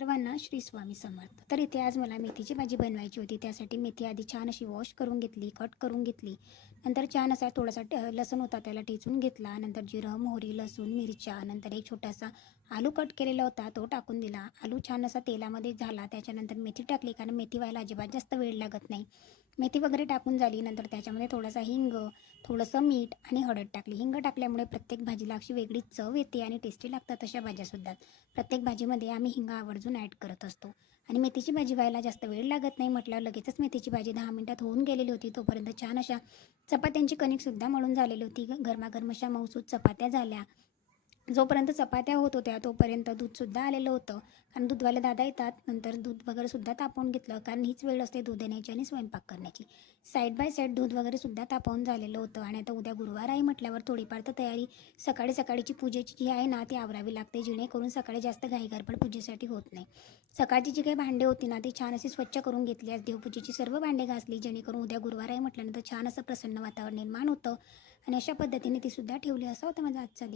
सर्वांना श्री स्वामी समर्थ. तर इथे आज मला मेथीची भाजी बनवायची होती. त्यासाठी मेथी आधी छान अशी वॉश करून घेतली, कट करून घेतली. नंतर छान असा थोडासा लसूण होता त्याला ठेचून घेतला. नंतर जिरं, मोहरी, लसूण, मिरच्या, नंतर एक छोटासा आलू कट केलेला होता तो टाकून दिला. आलू छान असा तेलामध्ये झाला. त्याच्यानंतर मेथी टाकली, कारण मेथी व्हायला अजिबात जास्त वेळ लागत नाही. मेथी वगैरे टाकून झाली. नंतर त्याच्यामध्ये थोडासा हिंग, थोडंसं मीठ आणि हळद टाकली. हिंग टाकल्यामुळे प्रत्येक भाजीला अशी वेगळी चव येते आणि टेस्टी लागतात अशा भाज्यासुद्धा. प्रत्येक भाजीमध्ये आम्ही हिंग आवर्जून ॲड करत असतो. आणि मेथीची भाजी व्हायला जास्त वेळ लागत नाही म्हटल्यावर लगेचच मेथीची भाजी 10 मिनिटात होऊन गेलेली होती. तोपर्यंत छान अशा चपात्यांची कणिकसुद्धा मळून झालेली होती. गरमागरम अशा मऊसूत चपात्या झाल्या. जोपर्यंत चपात्या होत होत्या तोपर्यंत दूधसुद्धा आलेलं होतं. कारण दूधवाले दादा येतात. नंतर दूध वगैरे सुद्धा तापवून घेतलं, कारण हीच वेळ असते दूध देण्याची आणि स्वयंपाक करण्याची. साईड बाय साईड दूध वगैरे सुद्धा तापवून झालेलं होतं. आणि आता उद्या गुरुवार आहे म्हटल्यावर थोडीफार तर तयारी सकाळी सकाळची पूजेची जी आहे ना ती आवरावी लागते, जेणेकरून सकाळी जास्त घाईगडबड पूजेसाठी होत नाही. सकाळची जी काही भांडे होती ना ती छान अशी स्वच्छ करून घेतली. आज देवपूजेची सर्व भांडे घासली, जेणेकरून उद्या गुरुवार आहे म्हटल्यानंतर छान असं प्रसन्न वातावरण निर्माण होतं. आणि अशा पद्धतीने ती सुद्धा ठेवली. असा होता माझा आजचा दिवस.